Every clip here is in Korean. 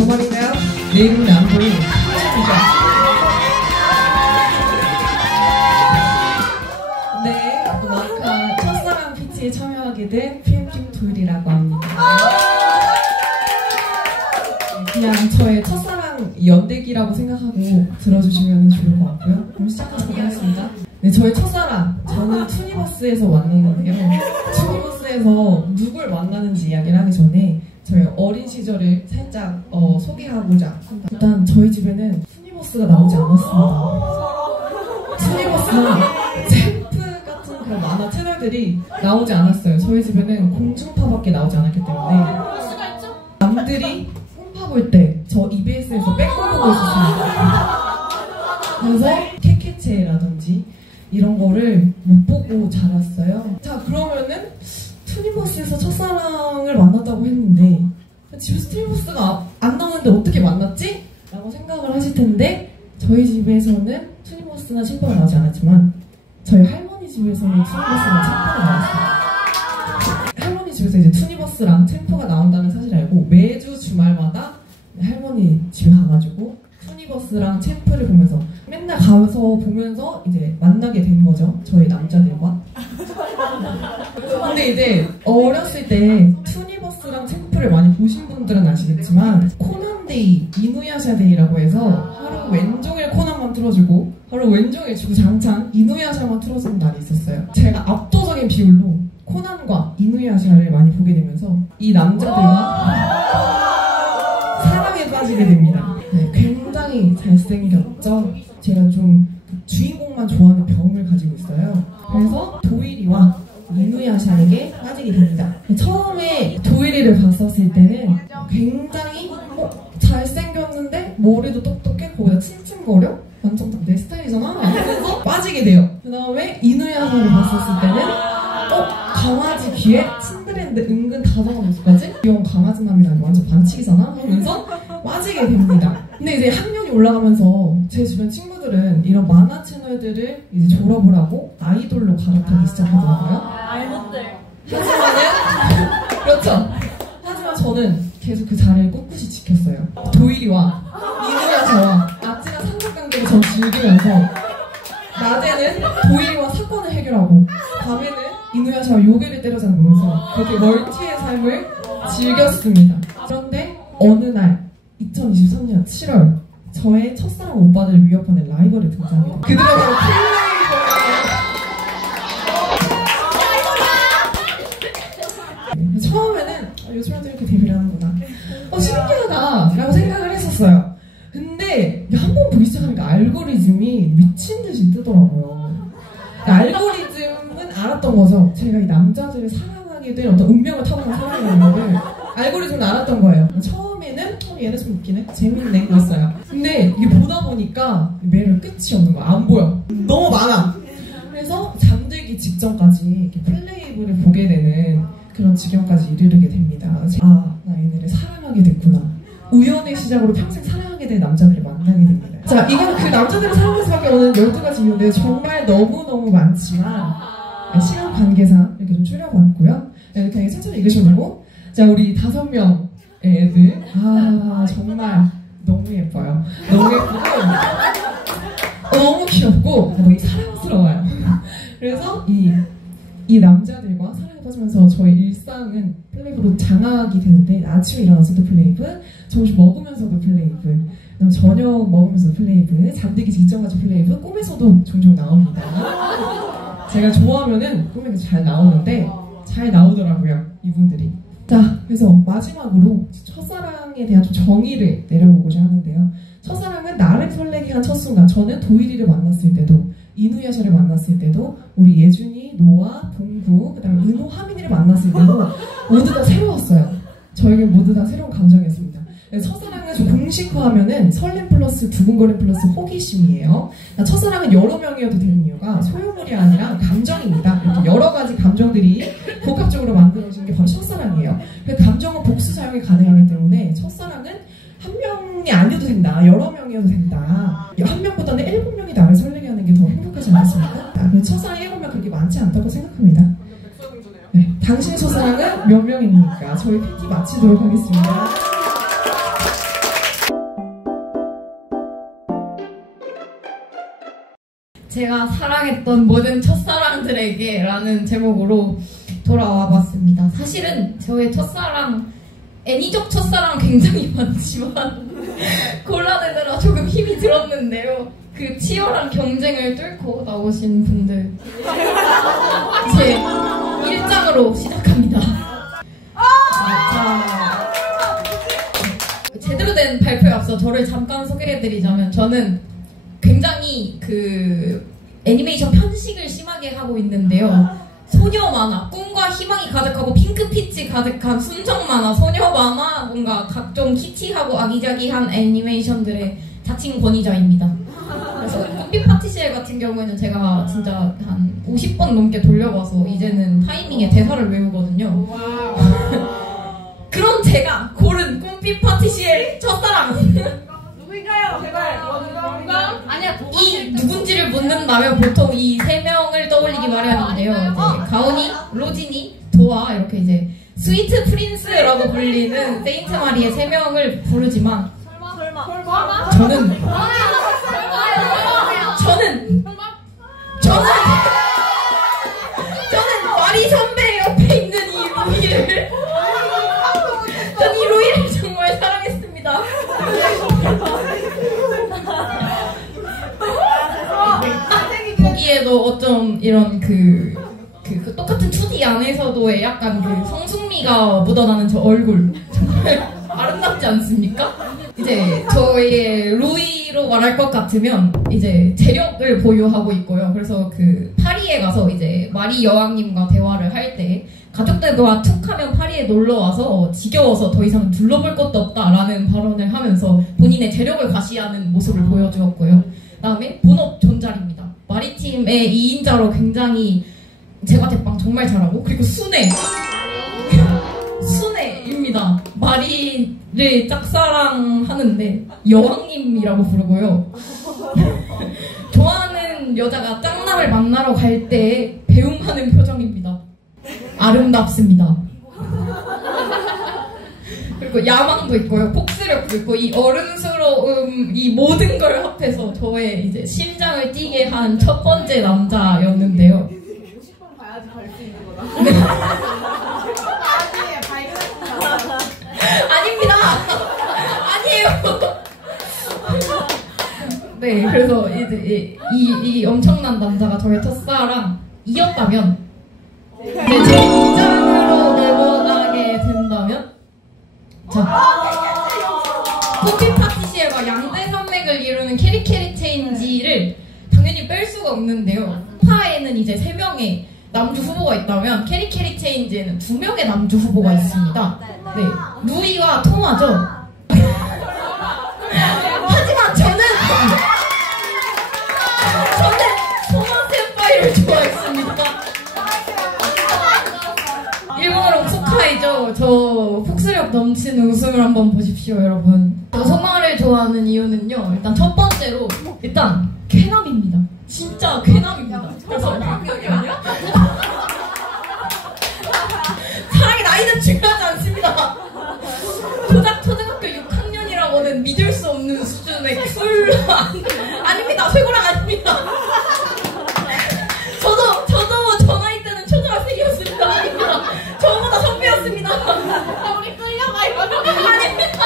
정말인가요? 내 이름은 안 보이는 편집이죠. 네, 아까 첫사랑 PT에 참여하게 된 PM팀 도율이라고 합니다. 그냥 저의 첫사랑 연대기라고 생각하고 들어주시면 좋을 것 같고요. 그럼 시작하도록 하겠습니다. 네, 저의 첫사랑, 저는 투니버스에서 만났는데요. 투니버스에서 누굴 만나는지 이야기를 하기 전에 저희 어린 시절을 살짝 소개하고자 합니다. 일단 저희 집에는 투니버스가 나오지 않았습니다. 투니버스나 챔프 같은 그런 만화 채널들이 나오지 않았어요. 저희 집에는 공중파밖에 나오지 않았기 때문에 남들이 홈파 볼 때 저 EBS에서 빼꼼 보고 있었습니다. 그래서 캐캐체라든지 이런 거를 못 보고 자랐어요. 자, 그러면은 투니버스에서 첫사랑을 만났다고 했는데 집에서 투니버스가 안 나오는데 어떻게 만났지? 라고 생각을 하실 텐데 저희 집에서는 투니버스나 챔프가 나오지 않았지만 저희 할머니 집에서는 투니버스랑 챔프가 나왔어요. 할머니 집에서 이제 투니버스랑 챔프가 나온다는 사실을 알고 매주 주말마다 할머니 집에 가가지고 투니버스랑 챔프를 보면서 맨날 가서 보면서 이제 만나게 된 거죠. 저희 남자들과. 근데 이제 어렸을 때 투니버스랑 챔프를 많이 보신 분들은 아시겠지만 코난데이, 이누야샤데이라고 해서 하루 왼종일 코난만 틀어주고 하루 왼종일 주구장창 이누야샤만 틀어주는 날이 있었어요. 제가 압도적인 비율로 코난과 이누야샤를 많이 보게 되면서 이 남자들과 사랑에 빠지게 됩니다. 네, 굉장히 잘생겼죠? 제가 좀 주인공만 좋아하는 병을 가지고 있어요. 그래서 도일이와 이누야샤에게 빠지게 됩니다. 처음에 도일이를 봤었을 때는 굉장히 잘생겼는데 머리도 똑똑해 거기다 칭칭거려? 완전 내 스타일이잖아? 이러면서 빠지게 돼요. 그 다음에 이누야샤를 봤었을 때는 강아지 귀에 친드레인데 은근 다정한 모습까지? 귀여운 강아지남이라니 완전 반칙이잖아? 하면서 빠지게 됩니다. 근데 이제 학년이 올라가면서 제 주변 친구들은 이런 만화 채널들을 이제 졸업을 하고 아이돌로 갈아타기 시작하더라고요. 아이돌들. 하지만은 그렇죠. 하지만 저는 계속 그 자리를 꿋꿋이 지켰어요. 도일이와 이누야샤와 아찔한 삼각관계를 전 즐기면서 낮에는 도일이와 사건을 해결하고 밤에는 이누야샤와 요괴를 때려잡으면서 그렇게 멀티의 삶을 즐겼습니다. 그런데 어느 날 2023년 7월 저의 첫사랑 오빠들을 위협하는 라이벌이 등장합니다. 그들은 바로 플레이보이예요. 처음에는 요즘에도 이렇게 데뷔를 하는구나, 신기하다 라고 생각을 했었어요. 근데 한 번 보기 시작하니까 알고리즘이 미친듯이 뜨더라고요. 알고리즘은 알았던 거죠. 제가 이 남자들을 사랑하게 된 어떤 운명을 타고난 사랑이라는 거를 알고리즘은 알았던 거예요. 처음에는 얘네 좀 웃기네? 재밌네? 그랬어요. 근데 이게 보다 보니까 매력 끝이 없는 거야. 안 보여. 너무 많아. 그래서 잠들기 직전까지 이렇게 플레이브를 보게 되는 그런 지경까지 이르게 됩니다. 나 얘네를 사랑하게 됐구나. 우연의 시작으로 평생 사랑하게 된 남자들을 만나게 됩니다. 자, 이건 그 남자들을 사랑할 수밖에 없는 12가지 이유인데 정말 너무너무 많지만 시간 관계상 이렇게 좀 줄여봤고요. 이렇게 천천히 읽으시면 되고, 자, 우리 5명의 애들, 정말 너무 예뻐요. 너무 예쁘고 너무 귀엽고 너무 사랑스러워요. 그래서 이 남자들과 사랑에 빠지면서 저의 일상은 플레이브로 장악이 되는데, 아침에 일어나서도 플레이브, 점심 먹으면서도 플레이브, 저녁 먹으면서도 플레이브, 잠들기 직전까지 플레이브, 꿈에서도 종종 나옵니다. 제가 좋아하면은 꿈에 잘 나오는데 잘 나오더라고요, 이분들이. 자, 그래서 마지막으로 첫사랑에 대한 좀 정의를 내려보고자 하는데요. 첫사랑은 나를 설레게 한 첫 순간. 저는 도일이를 만났을 때도, 이누야샤를 만났을 때도, 우리 예준이, 노아, 봉구, 그 다음에 은호, 하민이를 만났을 때도 모두 다 새로웠어요. 저에게 모두 다 새로운 감정이었습니다. 첫사랑은 좀 공식화하면은 설렘 플러스 두근거림 플러스 호기심이에요. 첫사랑은 여러 명이어도 되는 이유가 소유물이 아니라 감정입니다. 이렇게 여러 가지 감정들이 복합적으로 만들어진 게 바로 첫사랑이에요. 그래서 감정은 복수 사용이 가능하기 때문에 첫사랑은 한 명이 아니어도 된다, 여러 명이어도 된다. 한 명보다는 7명이 나를 설레게 하는 게 더 행복하지 않습니까? 첫사랑 7명 그렇게 많지 않다고 생각합니다. 네, 당신의 첫사랑은 몇 명입니까? 저희 PT 마치도록 하겠습니다. 제가 사랑했던 모든 첫사랑들에게 라는 제목으로 돌아와 봤습니다. 사실은 저의 첫사랑, 애니적 첫사랑 굉장히 많지만 골라내느라 조금 힘이 들었는데요. 그 치열한 경쟁을 뚫고 나오신 분들 제 1장으로 시작합니다. 자, 제대로 된 발표에 앞서 저를 잠깐 소개해드리자면, 저는 굉장히 그 애니메이션 편식을 심하게 하고 있는데요. 소녀 만화, 꿈과 희망이 가득하고 핑크빛이 가득한 순정 만화, 소녀 만화, 뭔가 각종 키티하고 아기자기한 애니메이션들의 자칭 권위자입니다. 그래서 꿈빛 파티시엘 같은 경우에는 제가 진짜 한 50번 넘게 돌려봐서 이제는 타이밍에 대사를 외우거든요. 그런 제가 고른 꿈빛 파티시엘 첫사랑. 누구인가요? 제발. 누가? 아니야. 이 누군지를 묻는다면 보통 이 세 명을 떠올리기 마련인데요. 이제 가오니, 로지니, 도아, 이렇게 이제 스위트 프린스라고 불리는 세인트 마리의 세 명을 부르지만, 설마? 저는 마리 선배 옆에 있는 이 루이를, 전 이 루이를 정말 사랑했습니다. 보기에도 어쩜 이런 그 똑같은 2D 안에서도의 약간 그 성숙미가 묻어나는 저 얼굴 정말 아름답지 않습니까? 이제 저의 루이로 말할 것 같으면 이제 재력을 보유하고 있고요. 그래서 그 파리에 가서 이제 마리 여왕님과 대화를 할 때 가족들과 툭하면 파리에 놀러와서 지겨워서 더 이상 둘러볼 것도 없다라는 발언을 하면서 본인의 재력을 과시하는 모습을 보여주었고요. 그다음에 본업 존잘입니다. 마리팀의 2인자로 굉장히 제가 대빵 정말 잘하고, 그리고 순애입니다. 마리를 짝사랑하는데 여왕님이라고 부르고요. 좋아하는 여자가 짝남을 만나러 갈 때 배웅하는 표정입니다. 아름답습니다. 그리고 야망도 있고요, 폭스력도 있고, 이 어른스러움, 이 모든 걸 합해서 저의 이제 심장을 뛰게 한 첫 번째 남자였는데요. 50번 봐야지 갈 수 있는 거다. 아니에요, 발견했구나. 아닙니다. 아니에요. 네, 그래서 이제 이 엄청난 남자가 저의 첫사랑이었다면, 이제 제 2장으로 넘어가게 된다면, 자, 꿈빛 파티시엘과 양대 산맥을 이루는 캐리캐리 체인지를 당연히 뺄 수가 없는데요. 파에는 이제 3명의 남주 후보가 있다면 캐리캐리 체인지에는 2명의 남주 후보가 있습니다. 네, 루이와 토마죠. 하지만 저는 토마 센파이를 좋아했습니다. 일본어로 푸카이죠. 저 폭스력 넘치는 웃음을 한번 보십시오, 여러분. 저 소마를 좋아하는 이유는요, 일단 첫 번째로 쾌남입니다. 진짜 쾌남입니다. 그래서 사랑의 나이는 중요하지 않습니다. 초등학교 6학년이라고는 믿을 수 없는 수준의 아닙니다. 쇠고랑 아닙니다. 저도 저 나이 때는 초등학생이었습니다. 아닙니다. 저보다 선배였습니다. 우리 끌려가요. 아닙니다.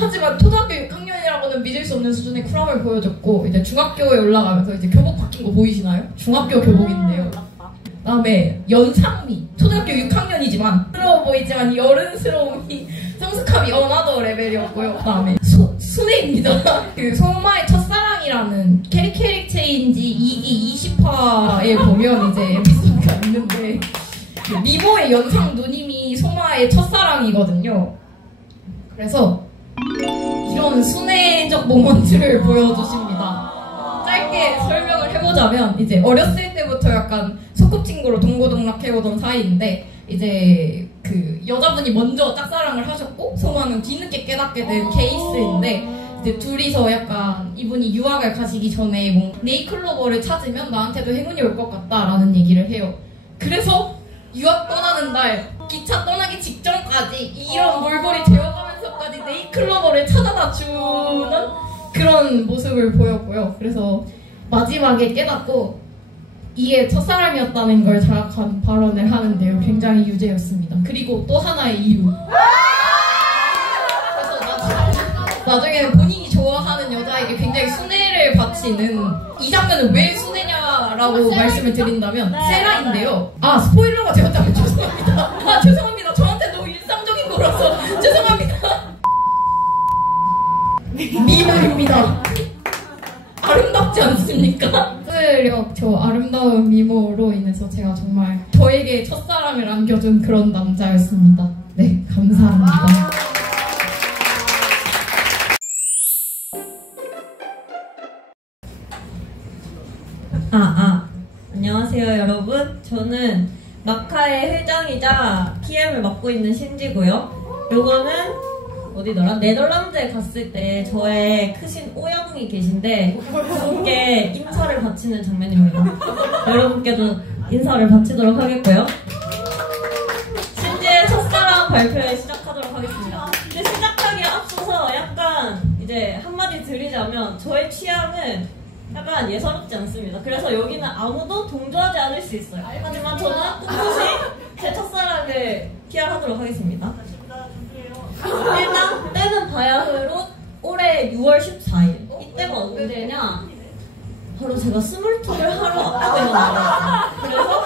하지만 초등학교 6학년이라고는 믿을 수 없는 수준의 쿨함을 보여줬고, 이제 중학교에 올라가면서 이제 교복 바뀐 거 보이시나요? 중학교 교복인데요. 그다음에 연상미, 초등학교 6학년이지만 스러워 보이지만 이 어른스러움이, 성숙함이 어나더 레벨이었고요. 그다음에 순애입니다. 그 소마의 첫사랑이라는 캐릭 체인지 2기 20화에 보면 이제 에피소드가 있는데, 그 미모의 연상 누님이 소마의 첫사랑이거든요. 그래서 이런 순애적 모먼트를 보여주십니다. 짧게 설명을 해보자면, 이제 어렸을 때부터 약간 소꿉친구로 동고동락해오던 사이인데, 이제 그 여자분이 먼저 짝사랑을 하셨고 소마는 뒤늦게 깨닫게 된 케이스인데, 이제 둘이서 약간 이분이 유학을 가시기 전에 뭐 네이클로버를 찾으면 나한테도 행운이 올 것 같다라는 얘기를 해요. 그래서 유학 떠나는 날, 기차 떠나기 직전까지 이런 몰골이 되어가면서까지 네이클로버를 찾아다 주는 그런 모습을 보였고요. 그래서 마지막에 깨닫고 이게 첫사랑이었다는 걸 자각한 발언을 하는데요. 굉장히 유죄였습니다. 그리고 또 하나의 이유. 그래서 나중에 본인이 좋아하는 여자에게 굉장히 순애를 바치는 이 장면은 왜 순애냐라고 말씀을 드린다면 세라인데요. 아, 스포일러가 되었다면 죄송합니다. 아, 죄송합니다. 저한테 너무 일상적인 거라서 죄송합니다. 미모입니다. 아름답지 않습니까? 쓰력 저 아름다운 미모로 인해서 제가 정말 저에게 첫사랑을 안겨준 그런 남자였습니다. 네, 감사합니다. 안녕하세요 여러분. 저는 마카의 회장이자 PM을 맡고 있는 신지고요. 요거는 어디더라? 네덜란드에 갔을 때 저의 크신 오영이 계신데 그분께 인사를 바치는 장면입니다. 여러분께도 인사를 바치도록 하겠고요. 신지의 첫사랑 발표를 시작하도록 하겠습니다. 근데 시작하기에 앞서서 약간 이제 한마디 드리자면 저의 취향은 약간 예사롭지 않습니다. 그래서 여기는 아무도 동조하지 않을 수 있어요. 하지만 저는 꿋꿋이 제 첫사랑을 PR하도록 하겠습니다. 일단 때는 바야흐로 올해 6월 14일. 이때가 언제냐? 바로 제가 스몰톡을 하러 앞두고 있는 날이었어요. 그래서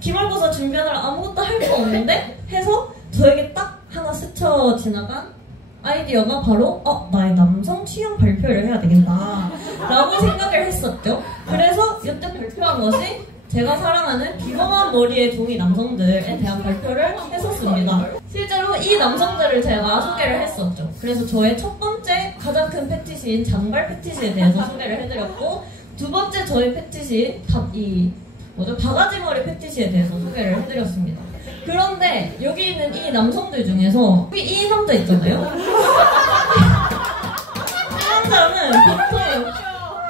기말고사 준비하느라 아무것도 할 거 없는데 해서 저에게 딱 하나 스쳐 지나간 아이디어가 바로 나의 남성 취향 발표를 해야 되겠다 라고 생각을 했었죠. 그래서 이때 발표한 것이 제가 사랑하는 비범한 머리의 종이 남성들에 대한 발표를 했었습니다. 실제로 이 남성들을 제가 소개를 했었죠. 그래서 저의 첫 번째 가장 큰 패티시인 장발 패티시에 대해서 소개를 해드렸고, 두 번째 저의 패티시인 바가지 머리 패티시에 대해서 소개를 해드렸습니다. 그런데 여기 있는 이 남성들 중에서 여기 이 남자 있잖아요. 이 남자는 보통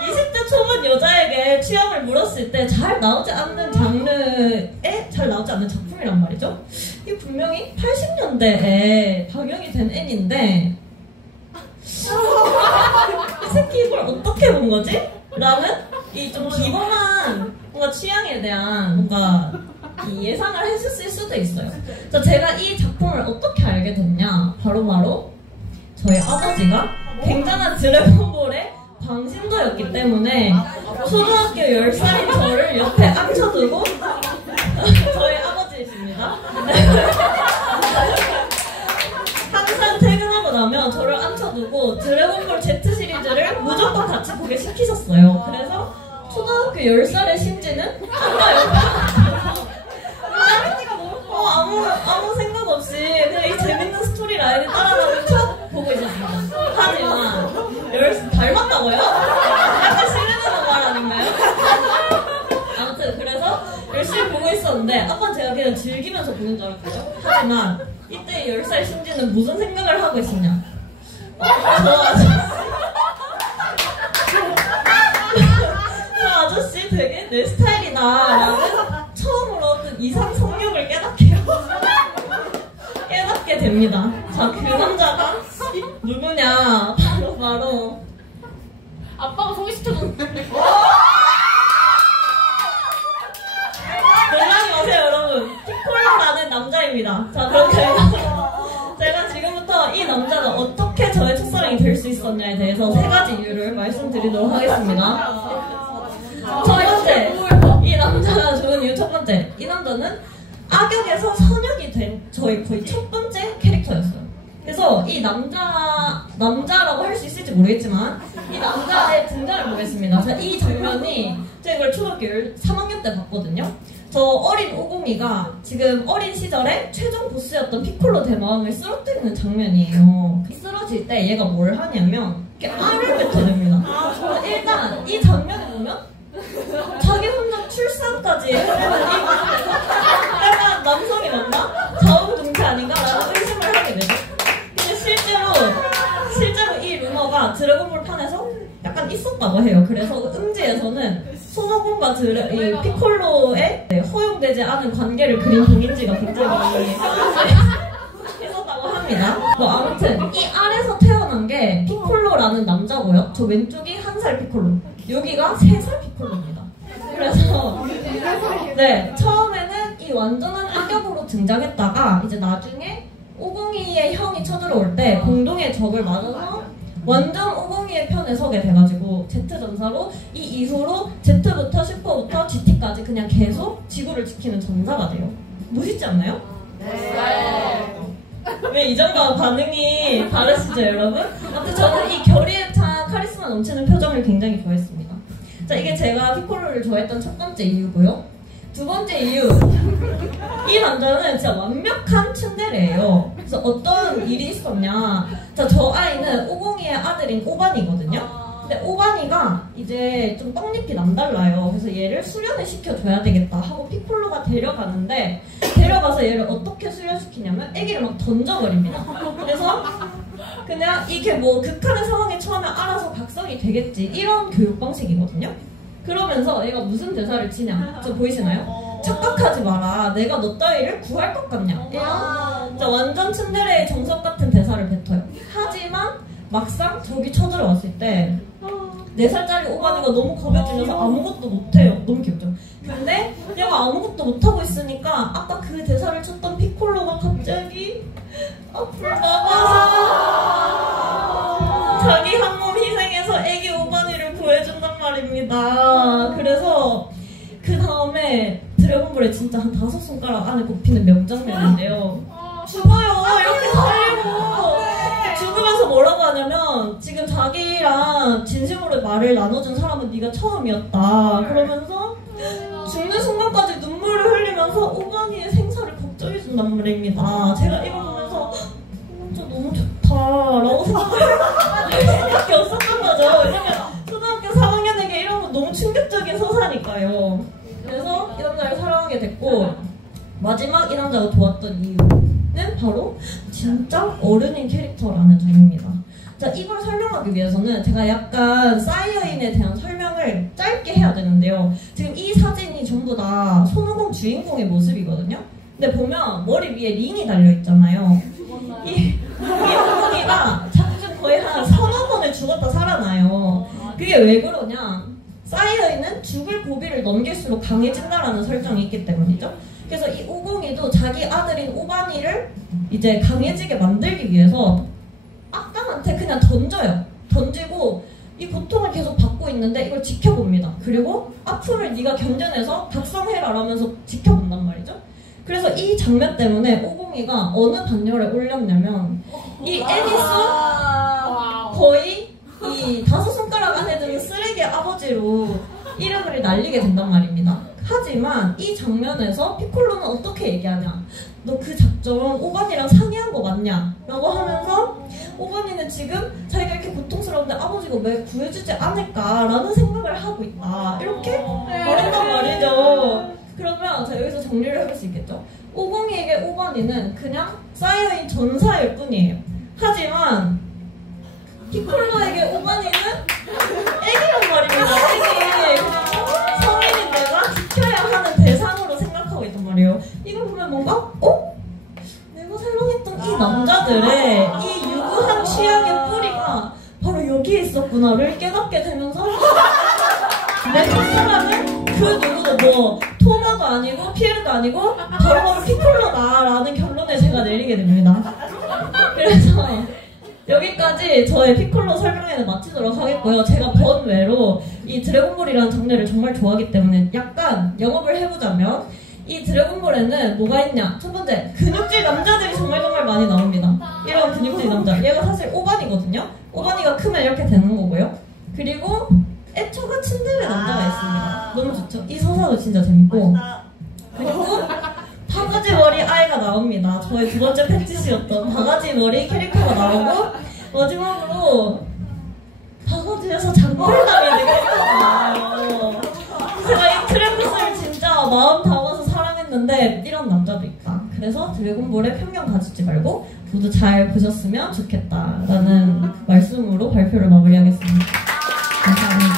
20대 초반 여자에게 취향을 물었을 때 잘 나오지 않는 장르에 잘 나오지 않는 작품이란 말이죠. 이게 분명히 80년대에 방영이 된 애인데 이 새끼 이걸 어떻게 본 거지? 라는 이 좀 기본한 뭔가 취향에 대한 뭔가 이 예상을 했을 수도 있어요. 그래서 제가 이 작품을 어떻게 알게 됐냐? 바로 저희 아버지가 굉장한 드래곤볼의 광신도였기 때문에 초등학교 10살인 저를 옆에 앉혀두고 저희 아버지이십니다. 항상 퇴근하고 나면 저를 앉혀두고 드래곤볼 Z 시리즈를 무조건 같이 보게 시키셨어요. 그래서 초등학교 10살의 신지는 엄마 옆에 아무 생각 없이 그냥 이 재밌는 스토리 라인을 따라가는 척 보고 있었습니다. 하지만 닮았다고요? 약간 싫어하는 말 아닌가요? 아무튼 그래서 열심히 보고 있었는데 아빠는 제가 그냥 즐기면서 보는 줄 알았고요. 하지만 이때 10살 신지는 무슨 생각을 하고 있었냐? 저 아저씨 되게 내 스타일이다 라는 처음으로 어떤 이상 성욕을 깨닫게 됩니다. 자, 그 남자가 누구냐? 바로 아빠가 소개시켜줬는데. 놀라지 마세요, 여러분. 피콜로라는 남자입니다. 자, 그럼 제가 지금부터 이 남자가 어떻게 저의 첫사랑이 될 수 있었냐에 대해서 3가지 이유를 말씀드리도록 하겠습니다. 첫 번째, 이 남자가 좋은 이유 첫 번째. 이 남자는 악역에서 선역이 된 저희 거의 첫 번째 캐릭터였어요. 그래서 이 남자라고 할 수 있을지 모르겠지만 이 남자의 등장을 보겠습니다. 자, 이 장면이 제가 이걸 초등학교 3학년 때 봤거든요. 저 어린 오공이가 지금 어린 시절에 최종 보스였던 피콜로 대마왕을 쓰러뜨리는 장면이에요. 쓰러질 때 얘가 뭘 하냐면 이렇게 알을 뱉어냅니다. 일단 이 장면을 보면 자기 혼자 출산까지 해내는 이 모습에서 약간 남성이 맞나? 자웅동체 아닌가? 라는 의심을 하게 되죠. 근데 실제로 이 루머가 드래곤볼 판에서 약간 있었다고 해요. 그래서 음지에서는 손오공과 이 피콜로의 허용되지 않은 관계를 그린 동인지가 굉장히 있었다고 합니다. 아무튼 이 알에서 태어난 게 피콜로 피콜로라는 남자고요. 저 왼쪽이 1살 피콜로, 여기가 3살 피콜로입니다. 그래서 네, 처음에는 이 완전한 악역으로 등장했다가 이제 나중에 502의 형이 쳐들어올 때 공동의 적을 맞아서 완전 502의 편에 서게 돼가지고 Z전사로 이 이후로 Z부터 슈퍼부터 GT까지 그냥 계속 지구를 지키는 전사가 돼요. 멋있지 않나요? 네. 왜 이전과 반응이 다르시죠, 여러분? 아무튼 저는 이 결의에 찬 카리스마 넘치는 표정을 굉장히 좋아했습니다. 자, 이게 제가 피콜로를 좋아했던 첫 번째 이유고요. 두 번째 이유, 이 남자는 진짜 완벽한 츤데레예요. 그래서 어떤 일이 있었냐. 자, 저 아이는 502의 아들인 오반이거든요. 근데 오반이가 이제 좀 떡잎이 남달라요. 그래서 얘를 수련을 시켜줘야 되겠다 하고 피콜로가 데려가는데, 데려가서 얘를 어떻게 수련시키냐면 애기를 막 던져버립니다. 그래서 그냥 이게 뭐 극한의 상황에 처하면 알아서 각성이 되겠지, 이런 교육 방식이거든요. 그러면서 얘가 무슨 대사를 치냐, 저 보이시나요? 착각하지 마라, 내가 너 따위를 구할 것 같냐, 이런 진짜 완전 츤데레의 정석 같은 대사를 뱉어요. 하지만 막상 저기 쳐들어왔을 때 4살짜리 오반이가 너무 겁에 질려서 아무것도 못해요. 너무 귀엽죠? 근데 얘가 아무것도 못하고 있으니까 아까 그 대사를 쳤던 피콜로가 갑자기 앞을 나가서 자기 한 몸 희생해서 애기 오반이를 구해준단 말입니다. 그래서 그 다음에 드래곤볼에 진짜 한 5손가락 안에 꼽히는 명장면인데요. 죽어요, 이렇게 살리고. 죽으면서 뭐라고 하냐면, 지금 자기랑 진심으로 말을 나눠준 사람은 네가 처음이었다 그러면서 죽는 순간까지 눈물을 흘리면서 오반이의 생사를 걱정해준단 말입니다. 제가 이거 보면서 진짜 너무 좋다라고 생각이 없었던 거죠. 왜냐면 초등학교 4학년에게 이런 건 너무 충격적인 서사니까요. 그래서 이 남자를 사랑하게 됐고, 마지막 이 남자가 좋았던 이유는 바로 진짜 어른인 캐릭터라는 점입니다. 자, 이걸 설명하기 위해서는 제가 약간 사이어인에 대한 설명을 짧게 해야 되는데요. 지금 이 사진이 전부 다 손오공 주인공의 모습이거든요. 근데 보면 머리 위에 링이 달려있잖아요. 이 링이가 작중 거의 한 3~4번을 죽었다 살아나요. 그게 왜 그러냐, 사이어인은 죽을 고비를 넘길수록 강해진다라는 설정이 있기 때문이죠. 그래서 이 502도 자기 아들인 오반이를 이제 강해지게 만들기 위해서 악당한테 그냥 던져요. 던지고 이 고통을 계속 받고 있는데 이걸 지켜봅니다. 그리고 앞으로 네가 견뎌내서 각성해라 라면서 지켜본단 말이죠. 그래서 이 장면 때문에 502가 어느 단열에 올렸냐면 이 애니스 거의 이 5손가락 안에 드는 쓰레기의 아버지로 이름을 날리게 된단 말입니다. 하지만 이 장면에서 피콜로는 어떻게 얘기하냐, 너 그 작전 오반이랑 상의한 거 맞냐? 라고 하면서 오반이는 지금 자기가 이렇게 고통스러운데 아버지가 왜 구해주지 않을까라는 생각을 하고 있다, 이렇게 말한단 말이죠. 그러면 자, 여기서 정리를 해볼 수 있겠죠. 502에게 오반이는 그냥 사이어인 전사일 뿐이에요. 하지만 피콜로에게 오반이는 애기란 말입니다. 애기. 성인인 내가 지켜야 하는 대상으로 생각하고 있단 말이에요. 이걸 보면 뭔가 내가 사랑했던 이 남자들의 이 유구한 취향의 뿌리가 바로 여기에 있었구나를 깨닫게 되면서 내 첫사랑은 그 누구도 뭐 토마도 아니고 피에르도 아니고 바로 피콜로다라는 결론을 제가 내리게 됩니다. 그래서 여기까지 저의 피콜로 설명회는 마치도록 하겠고요. 제가 번외로 이 드래곤볼이라는 장르를 정말 좋아하기 때문에 약간 영업을 해보자면 이 드래곤볼에는 뭐가 있냐? 첫 번째, 근육질 남자들이 정말 많이 나옵니다. 이런 근육질 남자. 얘가 사실 오반이거든요. 오반이가 크면 이렇게 되는 거고요. 그리고 애초가 츤데레 남자가 있습니다. 너무 좋죠? 이 서사도 진짜 재밌고. 그리고 바가지 머리 아이가 나옵니다. 저의 두 번째 패티시였던 바가지 머리 캐릭터가 나오고, 마지막으로 바가지에서 장발남이 캐릭터가 나와요. 제가 이 트래블스를 진짜 마음 담아서 사랑했는데 이런 남자도 있다. 그래서 드래곤볼에 편견 가지지 말고 모두 잘 보셨으면 좋겠다라는 말씀으로 발표를 마무리하겠습니다. 감사합니다.